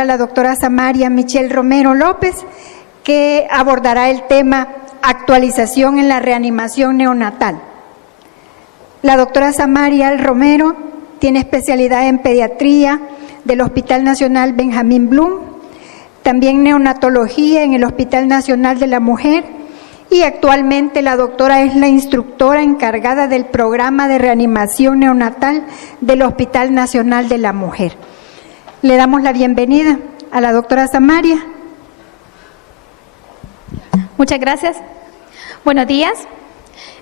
a la doctora Samaria Michelle Romero López, que abordará el tema actualización en la reanimación neonatal. La doctora Samaria Romero tiene especialidad en pediatría del Hospital Nacional Benjamín Blum, también neonatología en el Hospital Nacional de la Mujer, y actualmente la doctora es la instructora encargada del programa de reanimación neonatal del Hospital Nacional de la Mujer. Le damos la bienvenida a la doctora Samaria. Muchas gracias. Buenos días.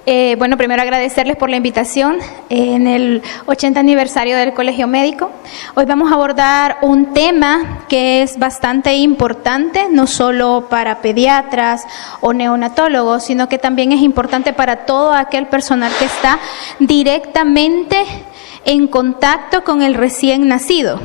Primero agradecerles por la invitación en el 80 aniversario del Colegio Médico. Hoy vamos a abordar un tema que es bastante importante, no solo para pediatras o neonatólogos, sino que también es importante para todo aquel personal que está directamente en contacto con el recién nacido.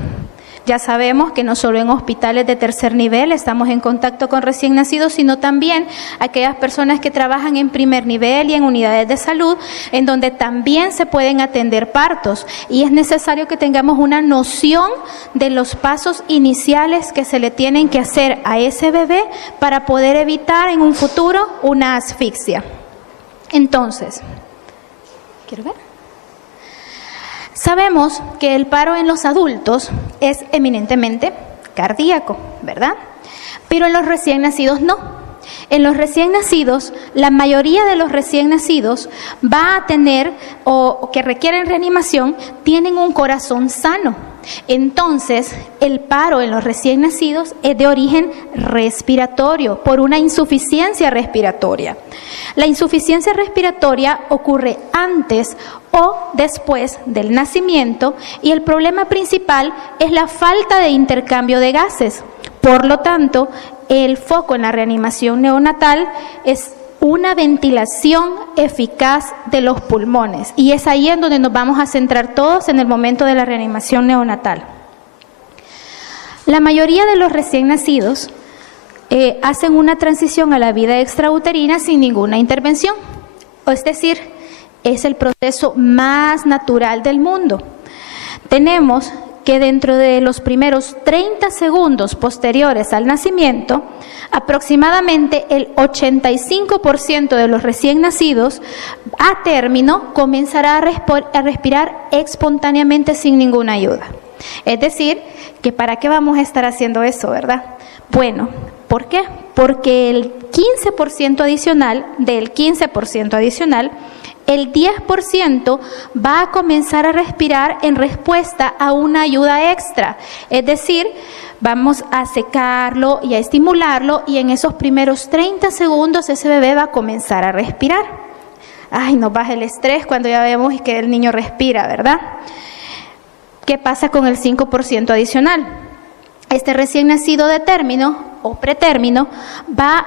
Ya sabemos que no solo en hospitales de tercer nivel estamos en contacto con recién nacidos, sino también aquellas personas que trabajan en primer nivel y en unidades de salud, en donde también se pueden atender partos. Y es necesario que tengamos una noción de los pasos iniciales que se le tienen que hacer a ese bebé para poder evitar en un futuro una asfixia. Entonces, ¿quiero ver? Sabemos que el paro en los adultos es eminentemente cardíaco, ¿verdad? Pero en los recién nacidos no. En los recién nacidos, la mayoría de los recién nacidos va a tener o que requieren reanimación, tienen un corazón sano. Entonces, el paro en los recién nacidos es de origen respiratorio, por una insuficiencia respiratoria. La insuficiencia respiratoria ocurre antes o después del nacimiento y el problema principal es la falta de intercambio de gases. Por lo tanto, el foco en la reanimación neonatal es una ventilación eficaz de los pulmones, y es ahí en donde nos vamos a centrar todos en el momento de la reanimación neonatal. La mayoría de los recién nacidos hacen una transición a la vida extrauterina sin ninguna intervención, es decir, es el proceso más natural del mundo. Tenemos que dentro de los primeros 30 segundos posteriores al nacimiento, aproximadamente el 85% de los recién nacidos a término comenzará a respirar espontáneamente sin ninguna ayuda. Es decir, que ¿para qué vamos a estar haciendo eso, verdad? Bueno, ¿por qué? Porque el 15% adicional, el 10% va a comenzar a respirar en respuesta a una ayuda extra. Es decir, vamos a secarlo y a estimularlo, y en esos primeros 30 segundos ese bebé va a comenzar a respirar. Ay, nos baja el estrés cuando ya vemos que el niño respira, ¿verdad? ¿Qué pasa con el 5% adicional? Este recién nacido de término o pretérmino,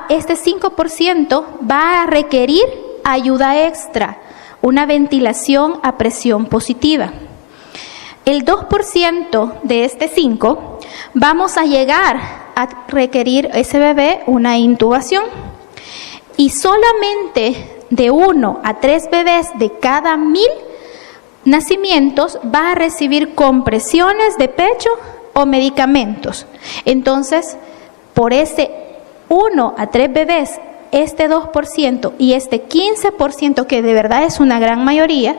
este 5% va a requerir ayuda extra, una ventilación a presión positiva. El 2% de este 5% vamos a llegar a requerir ese bebé una intubación, y solamente de 1 a 3 bebés de cada 1000 nacimientos va a recibir compresiones de pecho o medicamentos. Entonces, por ese 1 a 3 bebés, este 2% y este 15%, que de verdad es una gran mayoría,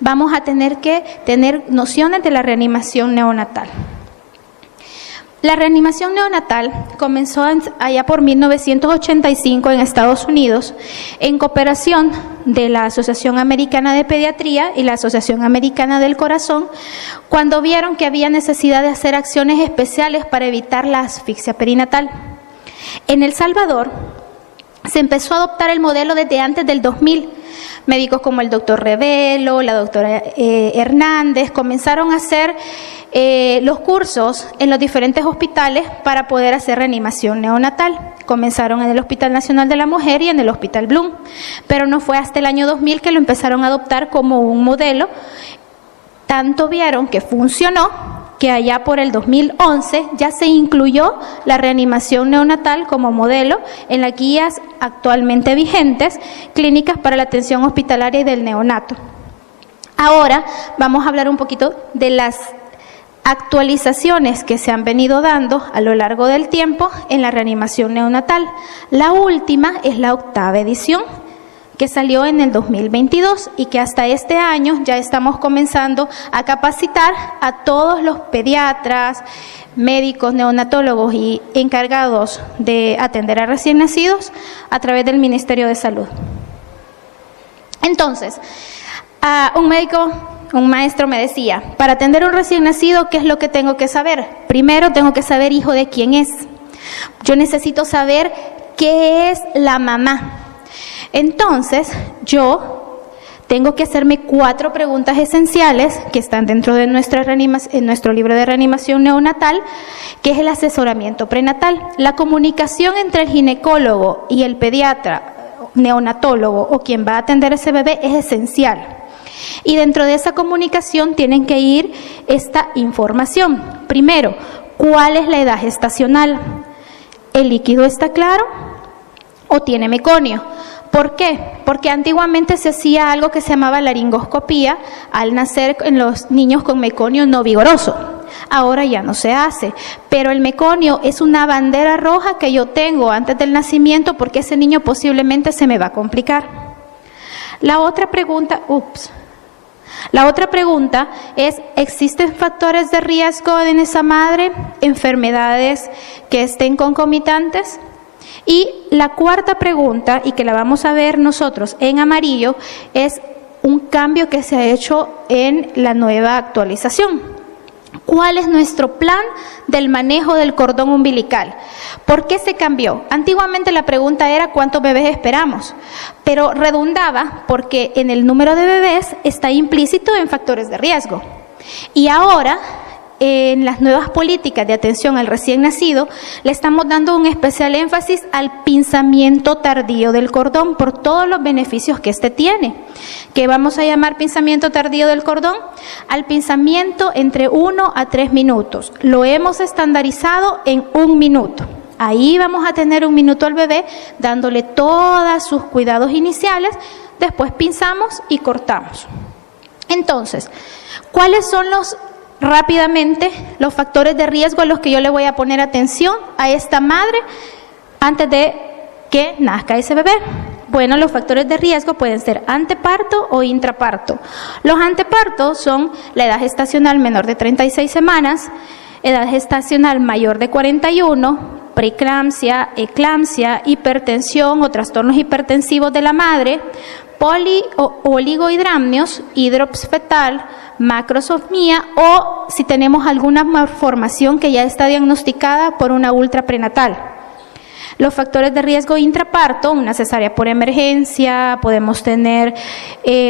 vamos a tener que tener nociones de la reanimación neonatal. La reanimación neonatal comenzó allá por 1985 en Estados Unidos, en cooperación de la Asociación Americana de Pediatría y la Asociación Americana del Corazón, cuando vieron que había necesidad de hacer acciones especiales para evitar la asfixia perinatal. En El Salvador se empezó a adoptar el modelo desde antes del 2000. Médicos como el doctor Revelo, la doctora Hernández, comenzaron a hacer los cursos en los diferentes hospitales para poder hacer reanimación neonatal. Comenzaron en el Hospital Nacional de la Mujer y en el Hospital Blum, pero no fue hasta el año 2000 que lo empezaron a adoptar como un modelo. Tanto vieron que funcionó, que allá por el 2011 ya se incluyó la reanimación neonatal como modelo en las guías actualmente vigentes, clínicas para la atención hospitalaria y del neonato. Ahora vamos a hablar un poquito de las actualizaciones que se han venido dando a lo largo del tiempo en la reanimación neonatal. La última es la 8ª edición, que salió en el 2022 y que hasta este año ya estamos comenzando a capacitar a todos los pediatras, médicos, neonatólogos y encargados de atender a recién nacidos a través del Ministerio de Salud. Entonces, un maestro me decía, para atender a un recién nacido, ¿qué es lo que tengo que saber? Primero tengo que saber hijo de quién es. Yo necesito saber qué es la mamá. Entonces, yo tengo que hacerme 4 preguntas esenciales que están dentro de en nuestro libro de reanimación neonatal, que es el asesoramiento prenatal. La comunicación entre el ginecólogo y el pediatra, neonatólogo o quien va a atender a ese bebé es esencial. Y dentro de esa comunicación tienen que ir esta información. Primero, ¿cuál es la edad gestacional? ¿El líquido está claro o tiene meconio? ¿Por qué? Porque antiguamente se hacía algo que se llamaba laringoscopía al nacer en los niños con meconio no vigoroso. Ahora ya no se hace, pero el meconio es una bandera roja que yo tengo antes del nacimiento porque ese niño posiblemente se me va a complicar. La otra pregunta es, ¿existen factores de riesgo en esa madre? ¿Enfermedades que estén concomitantes? Y la cuarta pregunta, y que la vamos a ver nosotros en amarillo, es un cambio que se ha hecho en la nueva actualización. ¿Cuál es nuestro plan del manejo del cordón umbilical? ¿Por qué se cambió? Antiguamente la pregunta era ¿cuántos bebés esperamos? Pero redundaba porque en el número de bebés está implícito en factores de riesgo. Y ahora, en las nuevas políticas de atención al recién nacido, le estamos dando un especial énfasis al pinzamiento tardío del cordón por todos los beneficios que este tiene. ¿Qué vamos a llamar pinzamiento tardío del cordón? Al pinzamiento entre 1 a 3 minutos. Lo hemos estandarizado en 1 minuto. Ahí vamos a tener 1 minuto al bebé dándole todos sus cuidados iniciales, después pinzamos y cortamos. Entonces, ¿cuáles son rápidamente los factores de riesgo a los que yo le voy a poner atención a esta madre antes de que nazca ese bebé? Bueno, los factores de riesgo pueden ser anteparto o intraparto. Los antepartos son la edad gestacional menor de 36 semanas, edad gestacional mayor de 41, preeclampsia, eclampsia, hipertensión o trastornos hipertensivos de la madre, oligohidramnios, hidrops fetal, macrosomía o si tenemos alguna malformación que ya está diagnosticada por una ultraprenatal. Los factores de riesgo intraparto, una cesárea por emergencia, podemos tener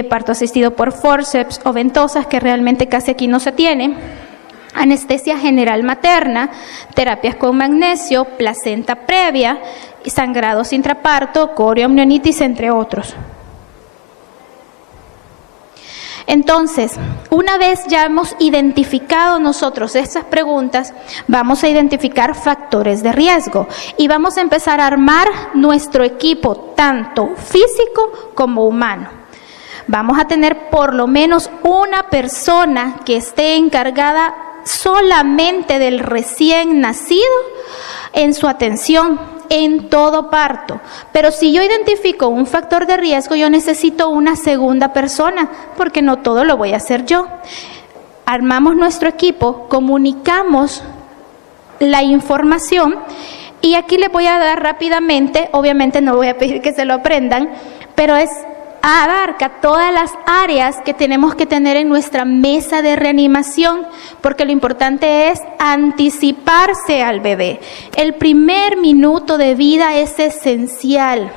parto asistido por forceps o ventosas que realmente casi aquí no se tiene, anestesia general materna, terapias con magnesio, placenta previa, sangrados intraparto, corioamnionitis, entre otros. Entonces, una vez ya hemos identificado nosotros estas preguntas, vamos a identificar factores de riesgo y vamos a empezar a armar nuestro equipo, tanto físico como humano. Vamos a tener por lo menos una persona que esté encargada solamente del recién nacido en su atención en todo parto. Pero si yo identifico un factor de riesgo, yo necesito una segunda persona, porque no todo lo voy a hacer yo. Armamos nuestro equipo, comunicamos la información y aquí les voy a dar rápidamente, obviamente no voy a pedir que se lo aprendan, pero abarca todas las áreas que tenemos que tener en nuestra mesa de reanimación, porque lo importante es anticiparse al bebé. El primer minuto de vida es esencial.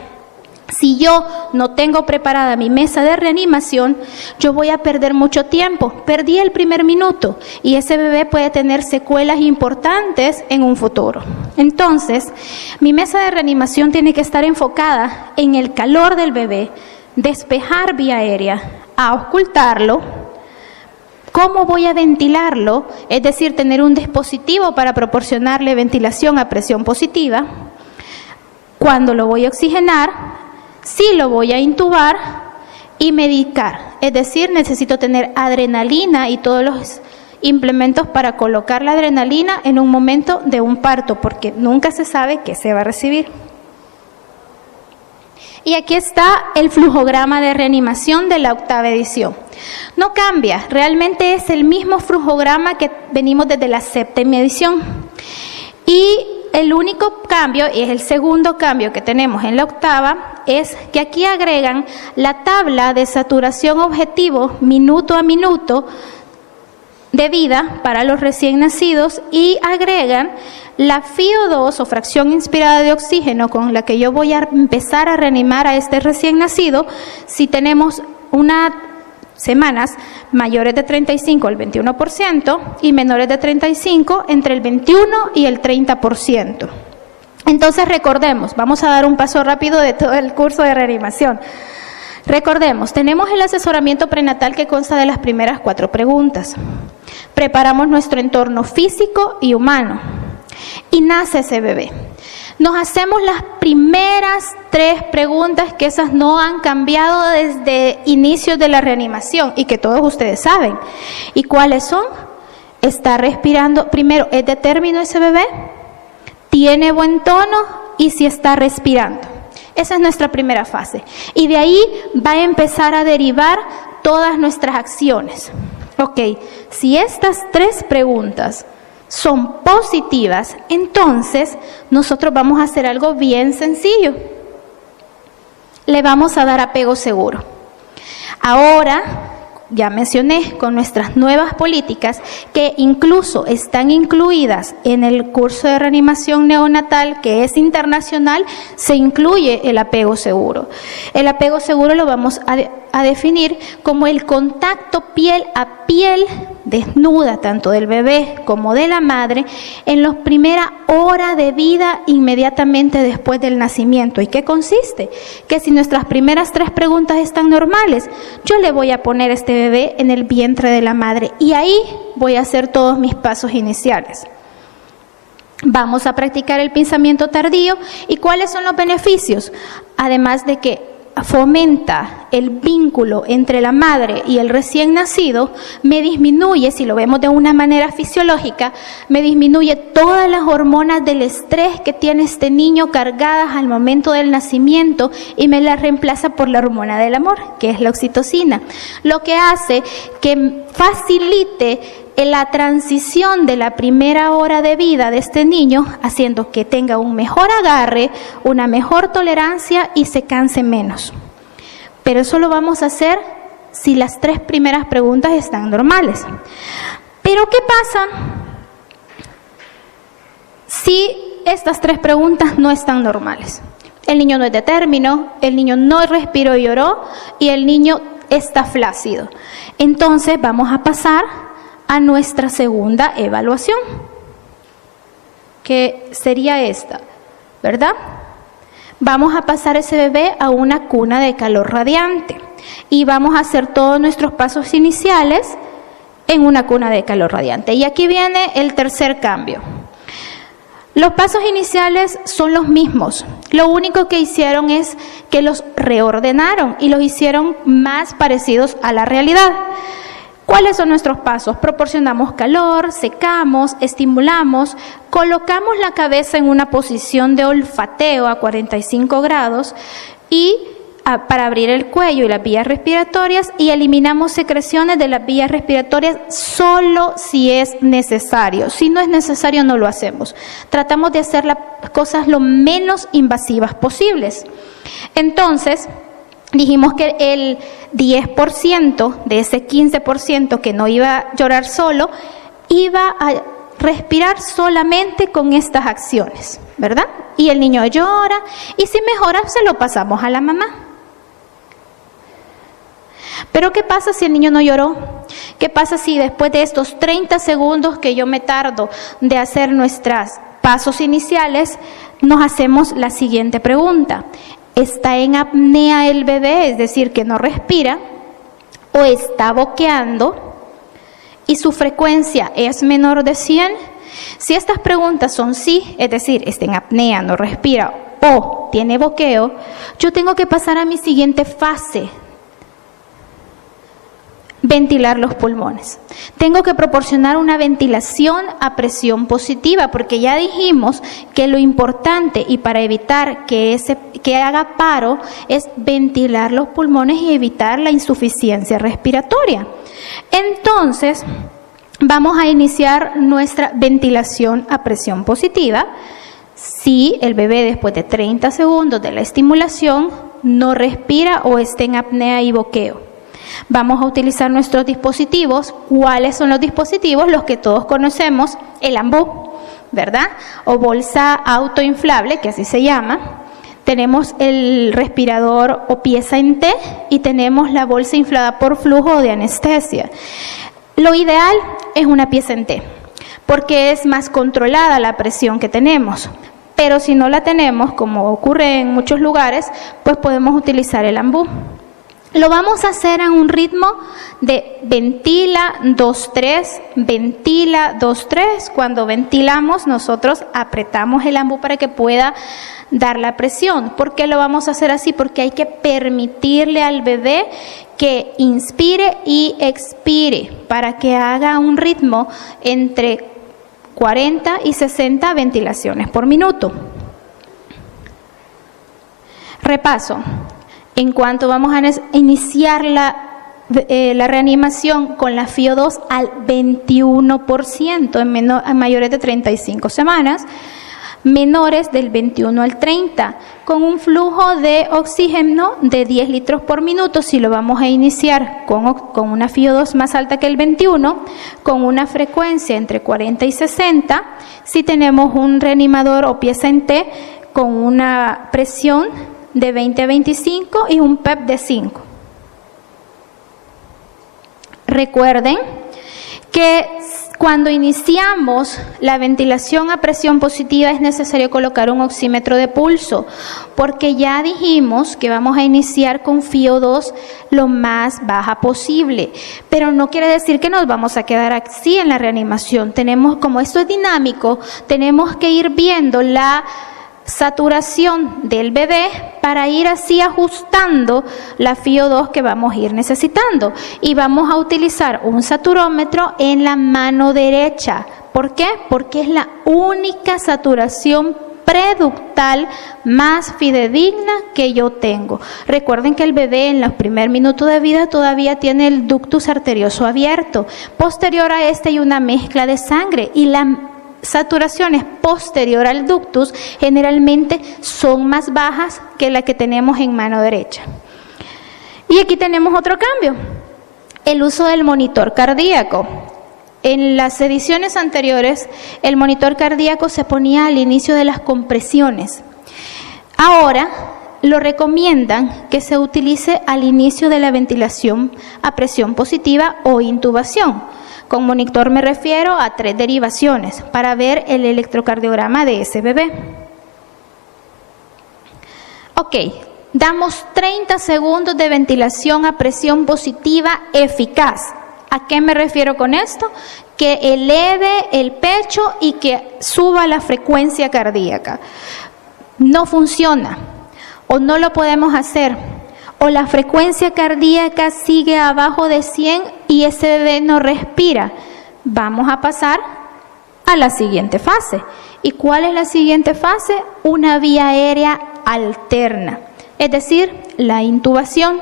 Si yo no tengo preparada mi mesa de reanimación, yo voy a perder mucho tiempo. Perdí el primer minuto y ese bebé puede tener secuelas importantes en un futuro. Entonces, mi mesa de reanimación tiene que estar enfocada en el calor del bebé, despejar vía aérea, a ocultarlo. ¿Cómo voy a ventilarlo? Es decir, tener un dispositivo para proporcionarle ventilación a presión positiva. ¿Cuándo lo voy a oxigenar? Si lo voy a intubar y medicar. Es decir, necesito tener adrenalina y todos los implementos para colocar la adrenalina en un momento de un parto, porque nunca se sabe qué se va a recibir. Y aquí está el flujograma de reanimación de la 8ª edición. No cambia, realmente es el mismo flujograma que venimos desde la 7ª edición. Y el único cambio, y es el segundo cambio que tenemos en la 8ª, es que aquí agregan la tabla de saturación objetivo minuto a minuto de vida para los recién nacidos y agregan la FiO2 o fracción inspirada de oxígeno con la que yo voy a empezar a reanimar a este recién nacido si tenemos unas semanas mayores de 35 al 21% y menores de 35 entre el 21 y el 30%. Entonces recordemos, vamos a dar un paso rápido de todo el curso de reanimación. Recordemos, tenemos el asesoramiento prenatal que consta de las primeras 4 preguntas. Preparamos nuestro entorno físico y humano y nace ese bebé. Nos hacemos las primeras 3 preguntas que esas no han cambiado desde inicios de la reanimación y que todos ustedes saben. ¿Y cuáles son? ¿Está respirando? Primero, ¿es de término ese bebé? ¿Tiene buen tono? ¿Y si está respirando? Esa es nuestra primera fase. Y de ahí va a empezar a derivar todas nuestras acciones. Ok, si estas 3 preguntas son positivas, entonces nosotros vamos a hacer algo bien sencillo. Le vamos a dar apego seguro. Ahora, ya mencioné, con nuestras nuevas políticas que incluso están incluidas en el curso de reanimación neonatal que es internacional, se incluye el apego seguro. El apego seguro lo vamos a definir como el contacto piel a piel desnuda, tanto del bebé como de la madre, en la primera hora de vida inmediatamente después del nacimiento. ¿Y qué consiste? Que si nuestras primeras 3 preguntas están normales, yo le voy a poner a este bebé en el vientre de la madre y ahí voy a hacer todos mis pasos iniciales. Vamos a practicar el pinzamiento tardío. ¿Y cuáles son los beneficios? Además de que fomenta el vínculo entre la madre y el recién nacido, me disminuye, si lo vemos de una manera fisiológica, me disminuye todas las hormonas del estrés que tiene este niño cargadas al momento del nacimiento y me las reemplaza por la hormona del amor, que es la oxitocina, lo que hace que facilite la transición de la primera hora de vida de este niño, haciendo que tenga un mejor agarre, una mejor tolerancia y se canse menos. Pero eso lo vamos a hacer si las 3 primeras preguntas están normales. Pero ¿qué pasa si estas 3 preguntas no están normales? El niño no es de término, el niño no respiró y lloró y el niño está flácido. Entonces vamos a pasar a nuestra segunda evaluación, que sería esta, ¿verdad? Vamos a pasar ese bebé a una cuna de calor radiante y vamos a hacer todos nuestros pasos iniciales en una cuna de calor radiante. Y aquí viene el tercer cambio. Los pasos iniciales son los mismos, lo único que hicieron es que los reordenaron y los hicieron más parecidos a la realidad. ¿Cuáles son nuestros pasos? Proporcionamos calor, secamos, estimulamos, colocamos la cabeza en una posición de olfateo a 45 grados y para abrir el cuello y las vías respiratorias y eliminamos secreciones de las vías respiratorias solo si es necesario. Si no es necesario, no lo hacemos. Tratamos de hacer las cosas lo menos invasivas posibles. Entonces, dijimos que el 10% de ese 15% que no iba a llorar solo, iba a respirar solamente con estas acciones, ¿verdad? Y el niño llora y si mejora se lo pasamos a la mamá. Pero ¿qué pasa si el niño no lloró? ¿Qué pasa si después de estos 30 segundos que yo me tardo de hacer nuestros pasos iniciales, nos hacemos la siguiente pregunta? ¿Está en apnea el bebé, es decir, que no respira, o está boqueando y su frecuencia es menor de 100? Si estas preguntas son sí, es decir, está en apnea, no respira o tiene boqueo, yo tengo que pasar a mi siguiente fase. Ventilar los pulmones. Tengo que proporcionar una ventilación a presión positiva, porque ya dijimos que lo importante y para evitar que haga paro es ventilar los pulmones y evitar la insuficiencia respiratoria. Entonces, vamos a iniciar nuestra ventilación a presión positiva si el bebé después de 30 segundos de la estimulación no respira o está en apnea y boqueo. Vamos a utilizar nuestros dispositivos. ¿Cuáles son los dispositivos? Los que todos conocemos, el AMBU, ¿verdad? O bolsa autoinflable, que así se llama. Tenemos el respirador o pieza en T y tenemos la bolsa inflada por flujo o de anestesia. Lo ideal es una pieza en T, porque es más controlada la presión que tenemos. Pero si no la tenemos, como ocurre en muchos lugares, pues podemos utilizar el AMBU. Lo vamos a hacer a un ritmo de ventila 2-3, ventila 2-3. Cuando ventilamos, nosotros apretamos el AMBU para que pueda dar la presión. ¿Por qué lo vamos a hacer así? Porque hay que permitirle al bebé que inspire y expire para que haga un ritmo entre 40 y 60 ventilaciones por minuto. Repaso. En cuanto vamos a iniciar la reanimación con la FiO2 al 21% en mayores de 35 semanas, menores del 21 al 30, con un flujo de oxígeno de 10 litros por minuto si lo vamos a iniciar con una FiO2 más alta que el 21, con una frecuencia entre 40 y 60, si tenemos un reanimador o pieza en T con una presión de 20 a 25 y un PEP de 5. Recuerden que cuando iniciamos la ventilación a presión positiva es necesario colocar un oxímetro de pulso, porque ya dijimos que vamos a iniciar con FiO2 lo más baja posible, pero no quiere decir que nos vamos a quedar así en la reanimación. Como esto es dinámico, tenemos que ir viendo la saturación del bebé para ir así ajustando la FiO2 que vamos a ir necesitando, y vamos a utilizar un saturómetro en la mano derecha. ¿Por qué? Porque es la única saturación preductal más fidedigna que yo tengo. Recuerden que el bebé en los primeros minutos de vida todavía tiene el ductus arterioso abierto. Posterior a este hay una mezcla de sangre, y la saturaciones posterior al ductus generalmente son más bajas que la que tenemos en mano derecha. Y aquí tenemos otro cambio, el uso del monitor cardíaco. En las ediciones anteriores el monitor cardíaco se ponía al inicio de las compresiones. Ahora lo recomiendan que se utilice al inicio de la ventilación a presión positiva o intubación. Con monitor me refiero a 3 derivaciones para ver el electrocardiograma de ese bebé. Ok, damos 30 segundos de ventilación a presión positiva eficaz. ¿A qué me refiero con esto? Que eleve el pecho y que suba la frecuencia cardíaca. No funciona o no lo podemos hacer, o la frecuencia cardíaca sigue abajo de 100 y ese bebé no respira. Vamos a pasar a la siguiente fase. ¿Y cuál es la siguiente fase? Una vía aérea alterna, es decir, la intubación.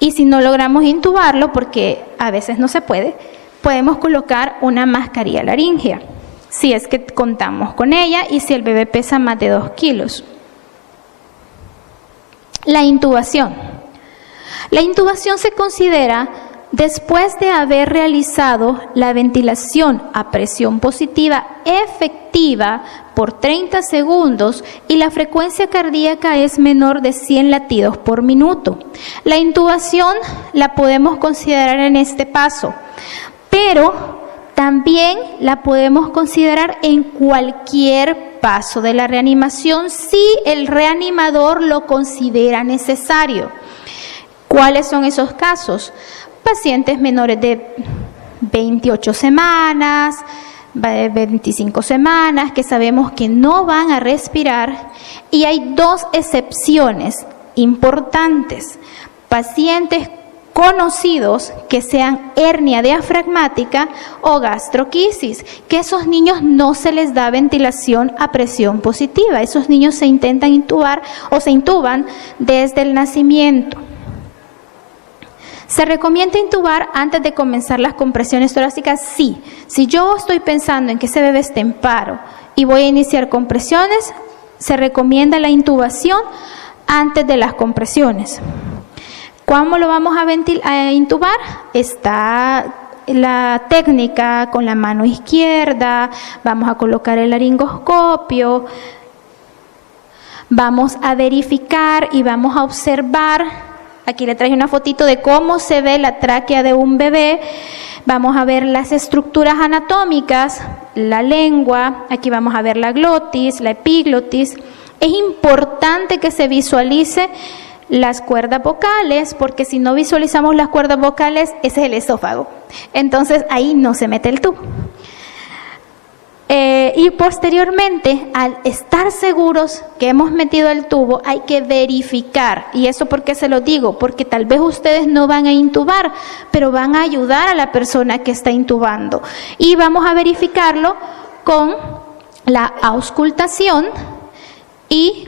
Y si no logramos intubarlo, porque a veces no se puede, podemos colocar una mascarilla laríngea, si es que contamos con ella y si el bebé pesa más de 2 kilos. La intubación. La intubación se considera después de haber realizado la ventilación a presión positiva efectiva por 30 segundos y la frecuencia cardíaca es menor de 100 latidos por minuto. La intubación la podemos considerar en este paso, pero también la podemos considerar en cualquier paso de la reanimación si el reanimador lo considera necesario. ¿Cuáles son esos casos? Pacientes menores de 28 semanas, 25 semanas, que sabemos que no van a respirar, y hay 2 excepciones importantes. Pacientes conocidos que sean hernia diafragmática o gastroquisis, que a esos niños no se les da ventilación a presión positiva. Esos niños se intentan intubar o se intuban desde el nacimiento. ¿Se recomienda intubar antes de comenzar las compresiones torácicas? Sí. Si yo estoy pensando en que ese bebé esté en paro y voy a iniciar compresiones, se recomienda la intubación antes de las compresiones. ¿Cómo lo vamos a intubar? Está la técnica con la mano izquierda, vamos a colocar el laringoscopio, vamos a verificar y vamos a observar. Aquí le traje una fotito de cómo se ve la tráquea de un bebé. Vamos a ver las estructuras anatómicas, la lengua, aquí vamos a ver la glotis, la epiglotis. Es importante que se visualice las cuerdas vocales, porque si no visualizamos las cuerdas vocales, ese es el esófago. Entonces ahí no se mete el tubo. Y posteriormente, al estar seguros que hemos metido el tubo, hay que verificar. ¿Y eso por qué se lo digo? Porque tal vez ustedes no van a intubar, pero van a ayudar a la persona que está intubando. Y vamos a verificarlo con la auscultación y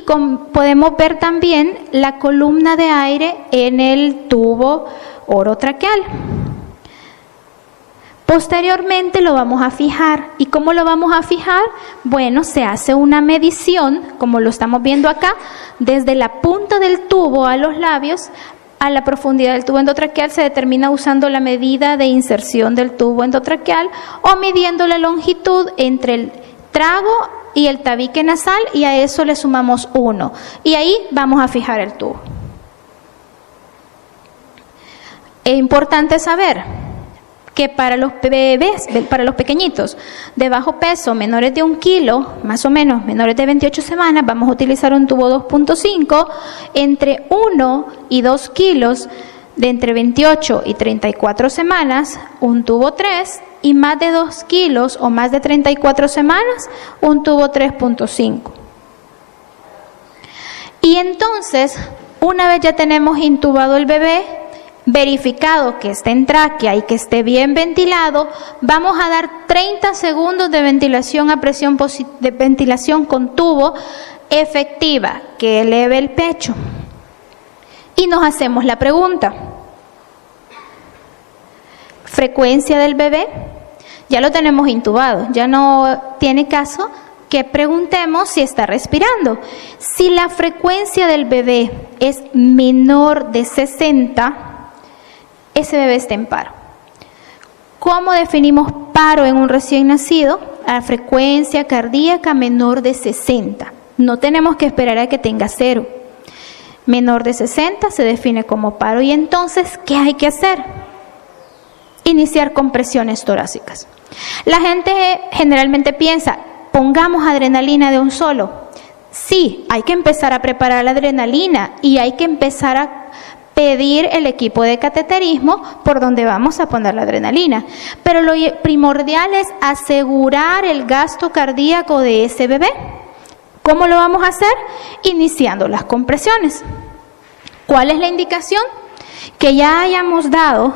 podemos ver también la columna de aire en el tubo orotraqueal. Posteriormente lo vamos a fijar. ¿Y cómo lo vamos a fijar? Bueno, se hace una medición, como lo estamos viendo acá, desde la punta del tubo a los labios, a la profundidad del tubo endotraqueal se determina usando la medida de inserción del tubo endotraqueal o midiendo la longitud entre el trago y el tabique nasal, y a eso le sumamos 1. Y ahí vamos a fijar el tubo. Es importante saber que para los bebés, para los pequeñitos de bajo peso, menores de 1 kilo, más o menos menores de 28 semanas, vamos a utilizar un tubo 2.5, entre 1 y 2 kilos, de entre 28 y 34 semanas, un tubo 3, y más de 2 kilos o más de 34 semanas, un tubo 3.5. Y entonces, una vez ya tenemos intubado el bebé, verificado que esté en tráquea y que esté bien ventilado, vamos a dar 30 segundos de ventilación a presión de ventilación con tubo efectiva, que eleve el pecho. Y nos hacemos la pregunta: frecuencia del bebé, ya lo tenemos intubado, ya no tiene caso que preguntemos si está respirando. Si la frecuencia del bebé es menor de 60, ese bebé está en paro. ¿Cómo definimos paro en un recién nacido? A frecuencia cardíaca menor de 60. No tenemos que esperar a que tenga 0. Menor de 60 se define como paro. Y entonces, ¿qué hay que hacer? Iniciar compresiones torácicas. La gente generalmente piensa, pongamos adrenalina de un solo. Sí, hay que empezar a preparar la adrenalina y hay que empezar a pedir el equipo de cateterismo por donde vamos a poner la adrenalina. Pero lo primordial es asegurar el gasto cardíaco de ese bebé. ¿Cómo lo vamos a hacer? Iniciando las compresiones. ¿Cuál es la indicación? Que ya hayamos dado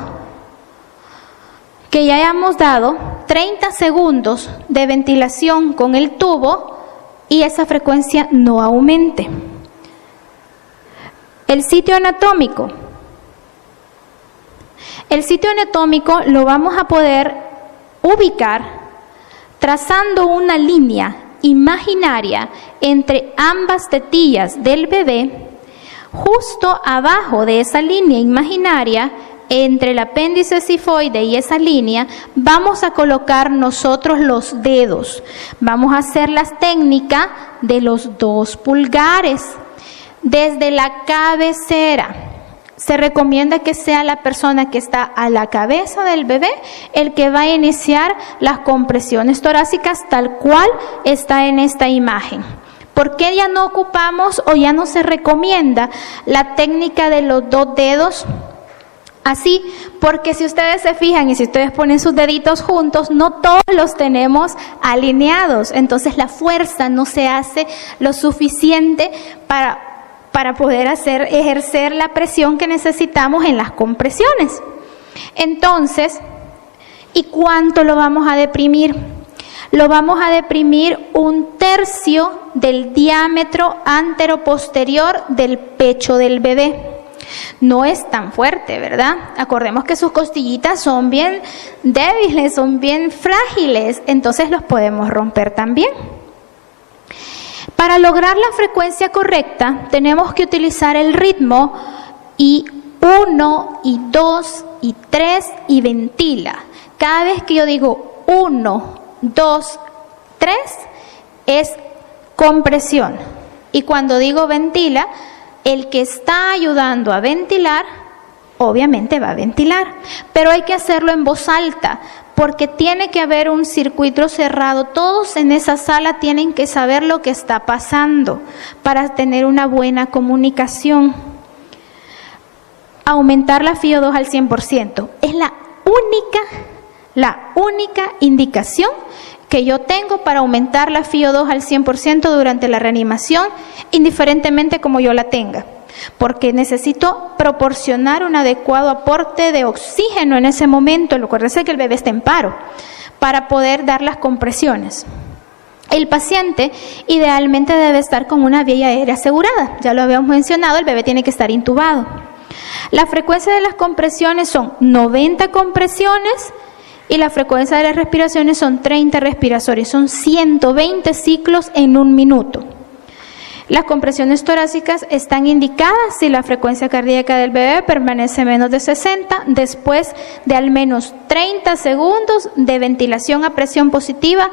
30 segundos de ventilación con el tubo y esa frecuencia no aumente. El sitio anatómico. El sitio anatómico lo vamos a poder ubicar trazando una línea imaginaria entre ambas tetillas del bebé. Justo abajo de esa línea imaginaria, entre el apéndice cifoide y esa línea, vamos a colocar nosotros los dedos. Vamos a hacer la técnica de los 2 pulgares. Desde la cabecera, se recomienda que sea la persona que está a la cabeza del bebé el que va a iniciar las compresiones torácicas tal cual está en esta imagen. ¿Por qué ya no ocupamos o ya no se recomienda la técnica de los 2 dedos? Así, porque si ustedes se fijan y si ustedes ponen sus deditos juntos, no todos los tenemos alineados. Entonces la fuerza no se hace lo suficiente para para poder ejercer la presión que necesitamos en las compresiones. Entonces, ¿y cuánto lo vamos a deprimir? Lo vamos a deprimir 1/3 del diámetro anteroposterior del pecho del bebé. No es tan fuerte, ¿verdad? Acordemos que sus costillitas son bien débiles, son bien frágiles, entonces los podemos romper también. Para lograr la frecuencia correcta, tenemos que utilizar el ritmo y 1, y 2, y 3, y ventila. Cada vez que yo digo 1, 2, 3, es compresión. Y cuando digo ventila, el que está ayudando a ventilar, obviamente va a ventilar. Pero hay que hacerlo en voz alta, porque tiene que haber un circuito cerrado. Todos en esa sala tienen que saber lo que está pasando para tener una buena comunicación. Aumentar la FiO2 al 100%. Es la única indicación que yo tengo para aumentar la FiO2 al 100% durante la reanimación, indiferentemente como yo la tenga, porque necesito proporcionar un adecuado aporte de oxígeno en ese momento. Recuérdense que el bebé está en paro, para poder dar las compresiones. El paciente idealmente debe estar con una vía aérea asegurada. Ya lo habíamos mencionado, el bebé tiene que estar intubado. La frecuencia de las compresiones son 90 compresiones y la frecuencia de las respiraciones son 30 respiratorias, son 120 ciclos en 1 minuto. Las compresiones torácicas están indicadas si la frecuencia cardíaca del bebé permanece menos de 60 después de al menos 30 segundos de ventilación a presión positiva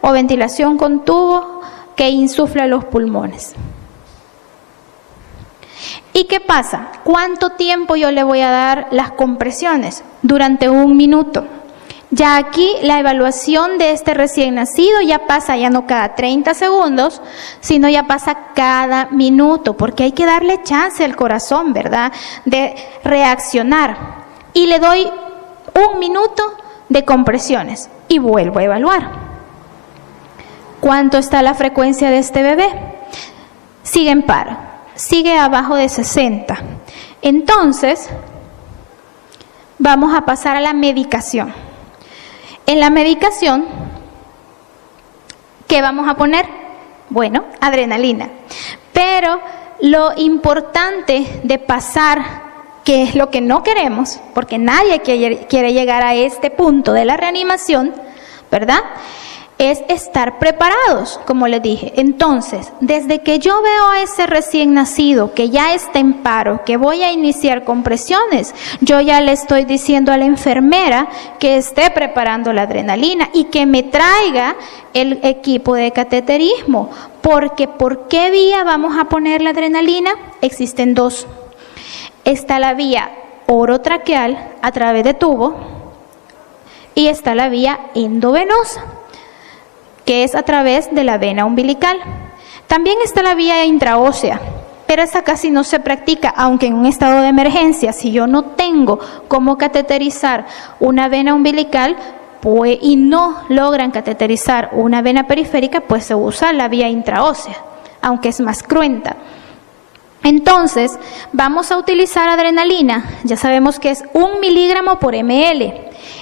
o ventilación con tubo que insufla los pulmones. ¿Y qué pasa? ¿Cuánto tiempo yo le voy a dar las compresiones? Durante 1 minuto. Ya aquí la evaluación de este recién nacido ya pasa, ya no cada 30 segundos, sino ya pasa cada minuto, porque hay que darle chance al corazón, ¿verdad?, de reaccionar. Y le doy 1 minuto de compresiones y vuelvo a evaluar. ¿Cuánto está la frecuencia de este bebé? Sigue en paro, sigue abajo de 60. Entonces, vamos a pasar a la medicación. En la medicación, ¿qué vamos a poner? Bueno, adrenalina. Pero lo importante de pasar, que es lo que no queremos, porque nadie quiere llegar a este punto de la reanimación, ¿verdad?, es estar preparados, como les dije. Entonces, desde que yo veo a ese recién nacido que ya está en paro, que voy a iniciar compresiones, yo ya le estoy diciendo a la enfermera que esté preparando la adrenalina y que me traiga el equipo de cateterismo, porque ¿por qué vía vamos a poner la adrenalina? Existen 2. Está la vía orotraqueal a través de tubo y está la vía endovenosa, que es a través de la vena umbilical. También está la vía intraósea, pero esa casi no se practica, aunque en un estado de emergencia, si yo no tengo cómo cateterizar una vena umbilical pues, y no logran cateterizar una vena periférica, pues se usa la vía intraósea, aunque es más cruenta. Entonces, vamos a utilizar adrenalina, ya sabemos que es 1 miligramo por ml.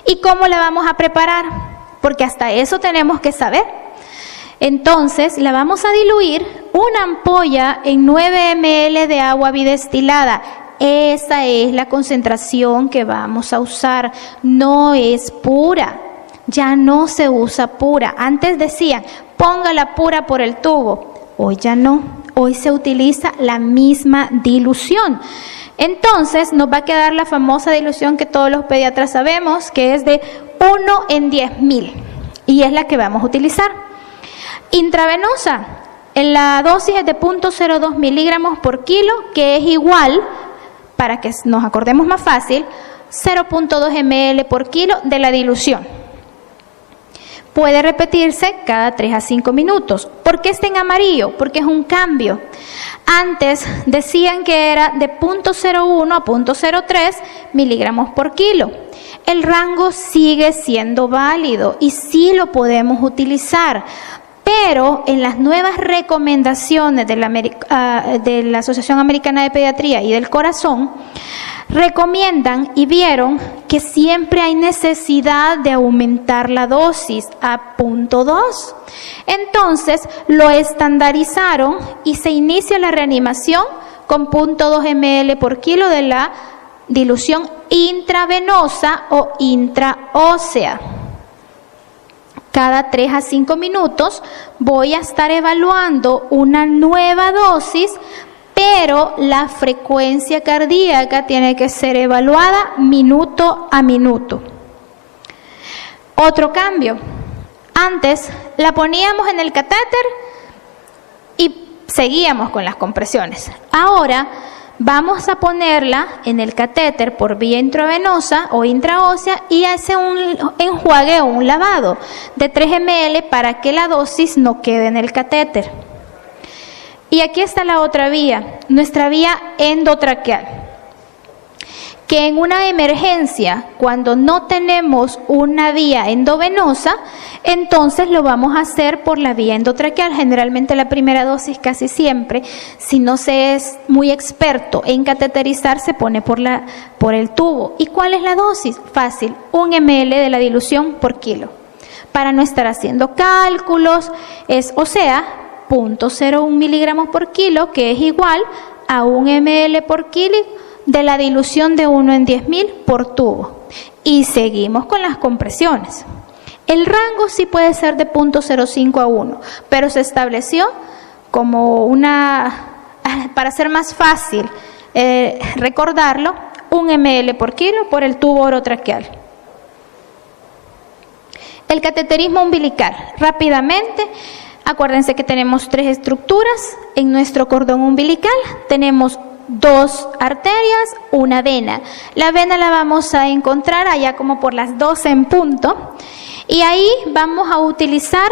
¿Y cómo la vamos a preparar? Porque hasta eso tenemos que saber. Entonces, la vamos a diluir una ampolla en 9 ml de agua bidestilada. Esa es la concentración que vamos a usar. No es pura. Ya no se usa pura. Antes decían, póngala pura por el tubo. Hoy ya no. Hoy se utiliza la misma dilución. Entonces, nos va a quedar la famosa dilución que todos los pediatras sabemos, que es de 1 en 10.000, y es la que vamos a utilizar. Intravenosa, la dosis es de 0.02 miligramos por kilo, que es igual, para que nos acordemos más fácil, 0.2 ml por kilo de la dilución. Puede repetirse cada 3 a 5 minutos. ¿Por qué está en amarillo? Porque es un cambio. Antes decían que era de 0.01 a 0.03 miligramos por kilo. El rango sigue siendo válido y sí lo podemos utilizar, Pero en las nuevas recomendaciones de la Asociación Americana de Pediatría y del Corazón, recomiendan y vieron que siempre hay necesidad de aumentar la dosis a 0.2. Entonces lo estandarizaron y se inicia la reanimación con 0.2 ml por kilo de la dilución intravenosa o intraósea. Cada 3 a 5 minutos voy a estar evaluando una nueva dosis, pero la frecuencia cardíaca tiene que ser evaluada minuto a minuto. Otro cambio. Antes la poníamos en el catéter y seguíamos con las compresiones. Ahora vamos a ponerla en el catéter por vía intravenosa o intraósea y hace un enjuague o un lavado de 3 ml para que la dosis no quede en el catéter. Y aquí está la otra vía, nuestra vía endotraqueal, que en una emergencia, cuando no tenemos una vía endovenosa, entonces lo vamos a hacer por la vía endotraqueal. Generalmente la primera dosis casi siempre, si no se es muy experto en cateterizar, se pone por el tubo. ¿Y cuál es la dosis? Fácil, 1 ml de la dilución por kilo. Para no estar haciendo cálculos, o sea, 0.01 miligramos por kilo, que es igual a 1 ml por kilo de la dilución de 1 en 10.000 por tubo. Y seguimos con las compresiones. El rango sí puede ser de 0.05 a 1, pero se estableció como para ser más fácil recordarlo, 1 ml por kilo por el tubo orotraqueal. El cateterismo umbilical, rápidamente. Acuérdense que tenemos 3 estructuras en nuestro cordón umbilical. Tenemos 2 arterias, una vena. La vena la vamos a encontrar allá como por las 12 en punto. Y ahí vamos a utilizar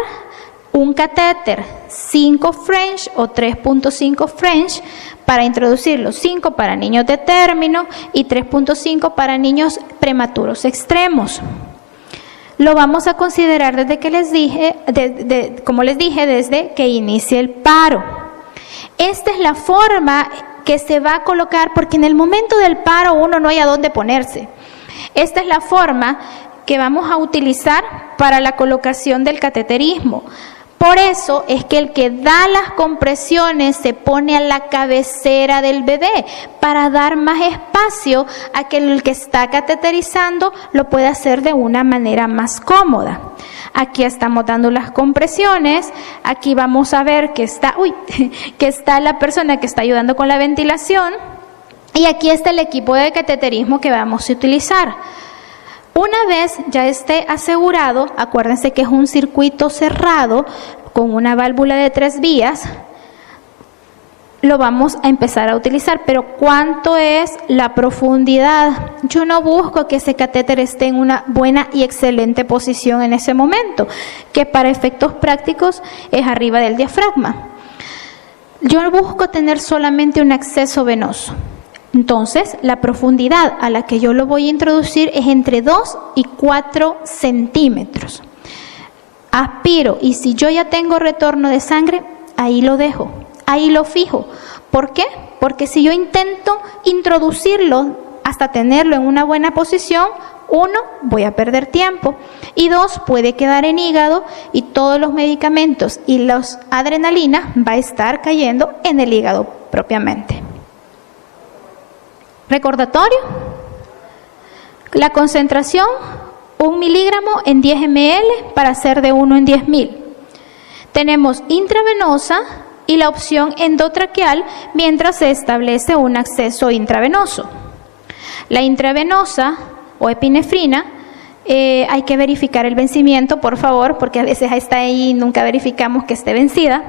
un catéter 5 French o 3.5 French para introducirlo. 5 para niños de término y 3.5 para niños prematuros extremos. Lo vamos a considerar desde que les dije, como les dije, desde que inicie el paro. Esta es la forma que se va a colocar, porque en el momento del paro uno no hay a dónde ponerse. Esta es la forma que vamos a utilizar para la colocación del cateterismo. Por eso es que el que da las compresiones se pone a la cabecera del bebé para dar más espacio a que el que está cateterizando lo pueda hacer de una manera más cómoda. Aquí estamos dando las compresiones, aquí vamos a ver que está la persona que está ayudando con la ventilación y aquí está el equipo de cateterismo que vamos a utilizar. Una vez ya esté asegurado, acuérdense que es un circuito cerrado con una válvula de 3 vías, lo vamos a empezar a utilizar. Pero ¿cuánto es la profundidad? Yo no busco que ese catéter esté en una buena y excelente posición en ese momento, que para efectos prácticos es arriba del diafragma. Yo busco tener solamente un acceso venoso. Entonces, la profundidad a la que yo lo voy a introducir es entre 2 y 4 centímetros. Aspiro y si yo ya tengo retorno de sangre, ahí lo dejo, ahí lo fijo. ¿Por qué? Porque si yo intento introducirlo hasta tenerlo en una buena posición, 1, voy a perder tiempo y 2, puede quedar en hígado y todos los medicamentos y las adrenalinas va a estar cayendo en el hígado propiamente. Recordatorio, la concentración 1 miligramo en 10 ml para hacer de 1 en 10.000. Tenemos intravenosa y la opción endotraqueal mientras se establece un acceso intravenoso. La intravenosa o epinefrina, hay que verificar el vencimiento, por favor, porque a veces está ahí y nunca verificamos que esté vencida.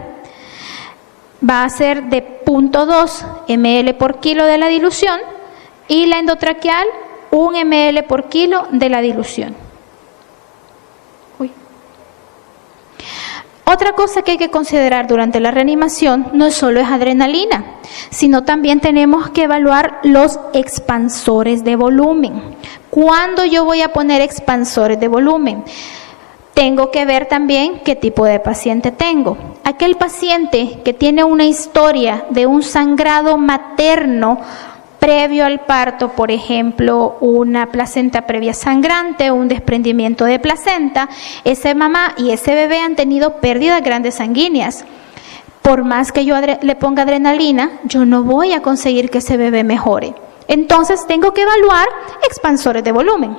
Va a ser de 0.2 ml por kilo de la dilución y la endotraqueal 1 ml por kilo de la dilución. Otra cosa que hay que considerar durante la reanimación no solo es adrenalina, sino también tenemos que evaluar los expansores de volumen. ¿Cuándo yo voy a poner expansores de volumen? tengo que ver también qué tipo de paciente tengo. Aquel paciente que tiene una historia de un sangrado materno previo al parto, por ejemplo, una placenta previa sangrante, un desprendimiento de placenta, esa mamá y ese bebé han tenido pérdidas grandes sanguíneas. Por más que yo le ponga adrenalina, yo no voy a conseguir que ese bebé mejore. Entonces tengo que evaluar expansores de volumen.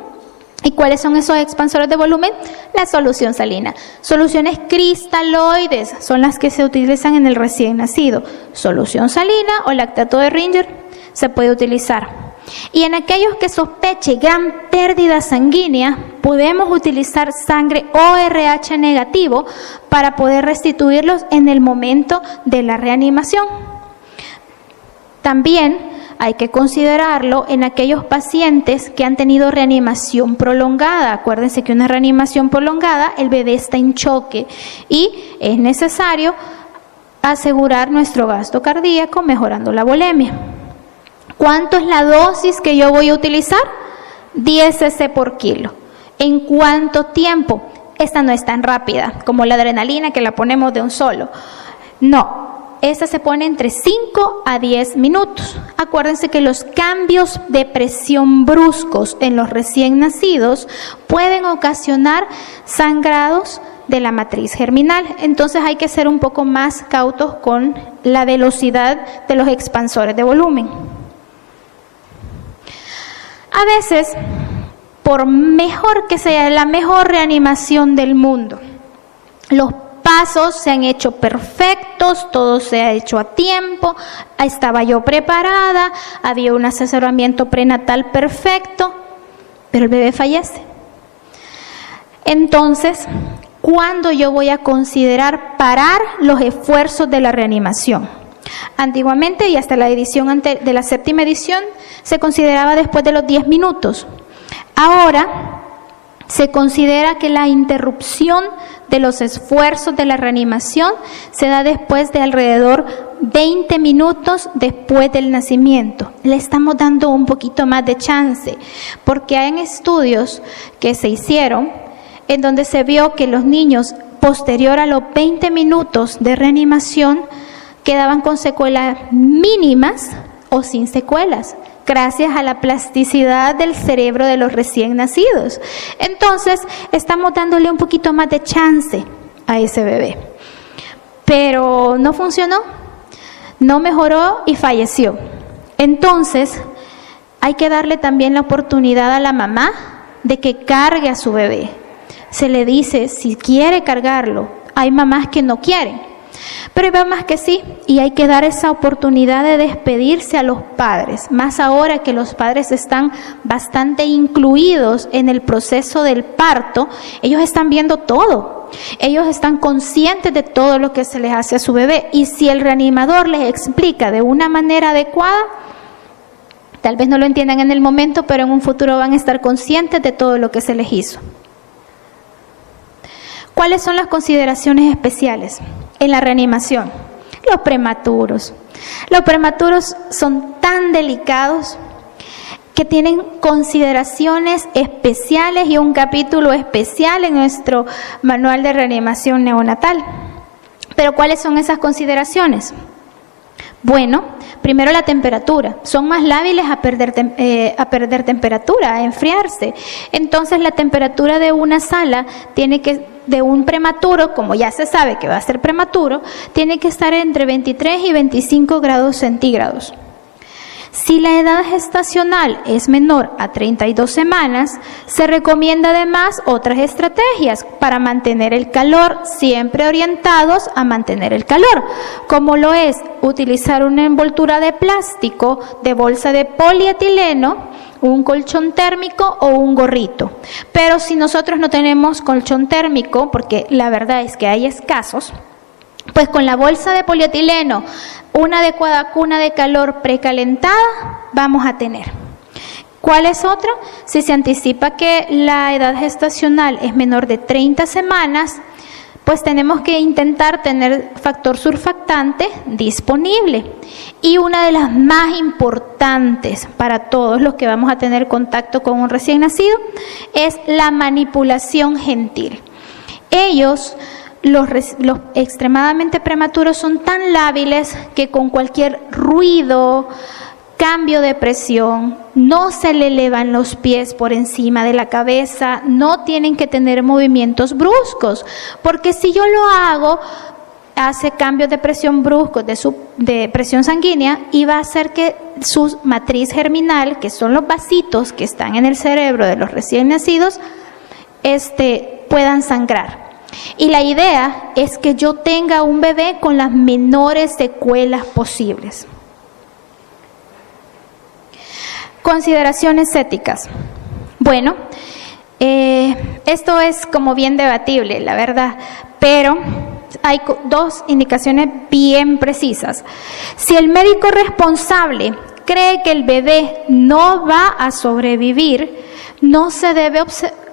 ¿Y cuáles son esos expansores de volumen? La solución salina. Soluciones cristaloides son las que se utilizan en el recién nacido. Solución salina o lactato de Ringer se puede utilizar. Y en aquellos que sospeche gran pérdida sanguínea, podemos utilizar sangre ORH negativo para poder restituirlos en el momento de la reanimación. También hay que considerarlo en aquellos pacientes que han tenido reanimación prolongada. Acuérdense que una reanimación prolongada, el bebé está en choque y es necesario asegurar nuestro gasto cardíaco mejorando la volemia. ¿Cuánto es la dosis que yo voy a utilizar? 10 cc por kilo. ¿En cuánto tiempo? Esta no es tan rápida como la adrenalina que la ponemos de un solo. No. Esta se pone entre 5 a 10 minutos. Acuérdense que los cambios de presión bruscos en los recién nacidos pueden ocasionar sangrados de la matriz germinal. Entonces hay que ser un poco más cautos con la velocidad de los expansores de volumen. A veces, por mejor que sea la mejor reanimación del mundo, los pasos se han hecho perfectos, todo se ha hecho a tiempo, estaba yo preparada, había un asesoramiento prenatal perfecto, pero el bebé fallece. Entonces, ¿cuándo yo voy a considerar parar los esfuerzos de la reanimación? Antiguamente, y hasta la edición de la 7ª edición, se consideraba después de los 10 minutos. Ahora se considera que la interrupción de los esfuerzos de la reanimación se da después de alrededor 20 minutos después del nacimiento. Le estamos dando un poquito más de chance, porque hay estudios que se hicieron en donde se vio que los niños posterior a los 20 minutos de reanimación quedaban con secuelas mínimas o sin secuelas, gracias a la plasticidad del cerebro de los recién nacidos. Entonces, estamos dándole un poquito más de chance a ese bebé. Pero no funcionó, no mejoró y falleció. Entonces, hay que darle también la oportunidad a la mamá de que cargue a su bebé. Se le dice si quiere cargarlo. Hay mamás que no quieren, pero hay mamás que sí, y hay que dar esa oportunidad de despedirse a los padres, más ahora que los padres están bastante incluidos en el proceso del parto. Ellos están viendo todo, ellos están conscientes de todo lo que se les hace a su bebé, y si el reanimador les explica de una manera adecuada, tal vez no lo entiendan en el momento, pero en un futuro van a estar conscientes de todo lo que se les hizo. ¿Cuáles son las consideraciones especiales en la reanimación? Los prematuros. Los prematuros son tan delicados que tienen consideraciones especiales y un capítulo especial en nuestro manual de reanimación neonatal. Pero ¿cuáles son esas consideraciones? Bueno, primero la temperatura. Son más lábiles a perder temperatura, a enfriarse. Entonces la temperatura de una sala de un prematuro, como ya se sabe que va a ser prematuro, tiene que estar entre 23 y 25 grados centígrados. Si la edad gestacional es menor a 32 semanas, se recomienda además otras estrategias para mantener el calor, siempre orientados a mantener el calor, como lo es utilizar una envoltura de plástico, de bolsa de polietileno, un colchón térmico o un gorrito. Pero si nosotros no tenemos colchón térmico, porque la verdad es que hay escasos, pues con la bolsa de polietileno, una adecuada cuna de calor precalentada vamos a tener. ¿Cuál es otra? Si se anticipa que la edad gestacional es menor de 30 semanas, pues tenemos que intentar tener factor surfactante disponible. Y una de las más importantes para todos los que vamos a tener contacto con un recién nacido es la manipulación gentil. Ellos, los extremadamente prematuros, son tan lábiles que con cualquier ruido, cambio de presión, no se le elevan los pies por encima de la cabeza, no tienen que tener movimientos bruscos, porque si yo lo hago, hace cambios de presión bruscos de presión sanguínea y va a hacer que su matriz germinal, que son los vasitos que están en el cerebro de los recién nacidos, puedan sangrar. Y la idea es que yo tenga un bebé con las menores secuelas posibles. Consideraciones éticas. Bueno, esto es como bien debatible, la verdad, pero hay dos indicaciones bien precisas. Si el médico responsable cree que el bebé no va a sobrevivir, no se debe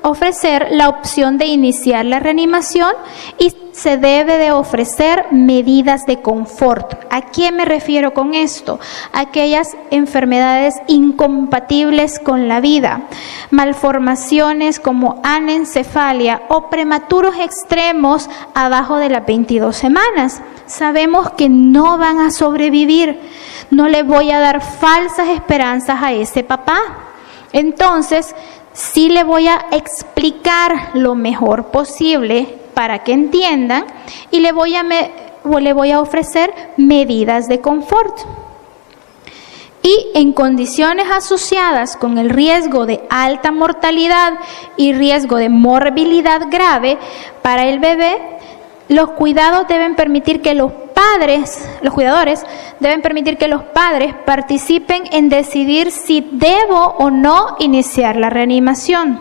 ofrecer la opción de iniciar la reanimación y se debe de ofrecer medidas de confort. ¿A qué me refiero con esto? Aquellas enfermedades incompatibles con la vida, malformaciones como anencefalia o prematuros extremos abajo de las 22 semanas. Sabemos que no van a sobrevivir. No le voy a dar falsas esperanzas a ese papá. Entonces, sí le voy a explicar lo mejor posible para que entiendan y le voy a ofrecer medidas de confort. Y en condiciones asociadas con el riesgo de alta mortalidad y riesgo de morbilidad grave para el bebé, los cuidadores deben permitir que los padres participen en decidir si debo o no iniciar la reanimación.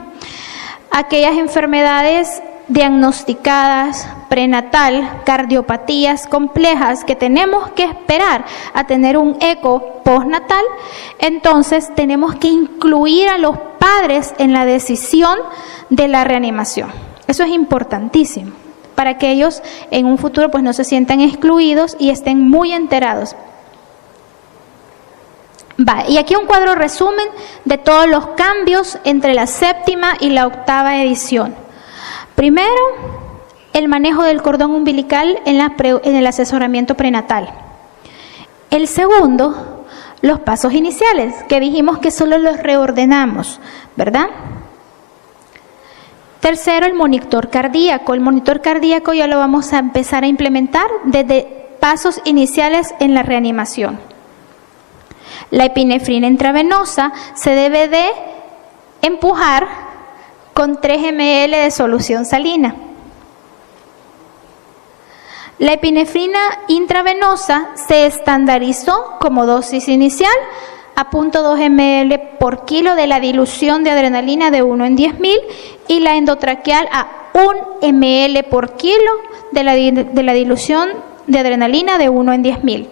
Aquellas enfermedades diagnosticadas prenatal, cardiopatías complejas que tenemos que esperar a tener un eco postnatal, entonces tenemos que incluir a los padres en la decisión de la reanimación. Eso es importantísimo, para que ellos en un futuro pues no se sientan excluidos y estén muy enterados. Y aquí un cuadro resumen de todos los cambios entre la 7ª y la 8ª edición. Primero, el manejo del cordón umbilical en el asesoramiento prenatal. El segundo, los pasos iniciales, que dijimos que solo los reordenamos, ¿verdad? Tercero, el monitor cardíaco. El monitor cardíaco ya lo vamos a empezar a implementar desde pasos iniciales en la reanimación. La epinefrina intravenosa se debe de empujar con 3 ml de solución salina. La epinefrina intravenosa se estandarizó como dosis inicial a 0.2 ml por kilo de la dilución de adrenalina de 1 en 10.000 y la endotraqueal a 1 ml por kilo de la dilución de adrenalina de 1 en 10.000.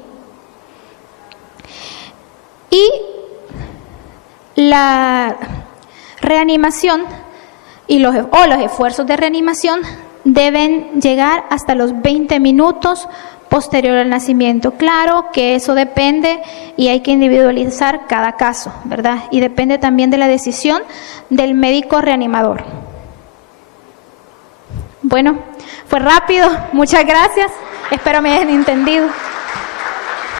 Y la reanimación los esfuerzos de reanimación deben llegar hasta los 20 minutos posterior al nacimiento. Claro que eso depende y hay que individualizar cada caso, ¿verdad? Y depende también de la decisión del médico reanimador. Bueno, fue rápido, muchas gracias, espero me hayan entendido.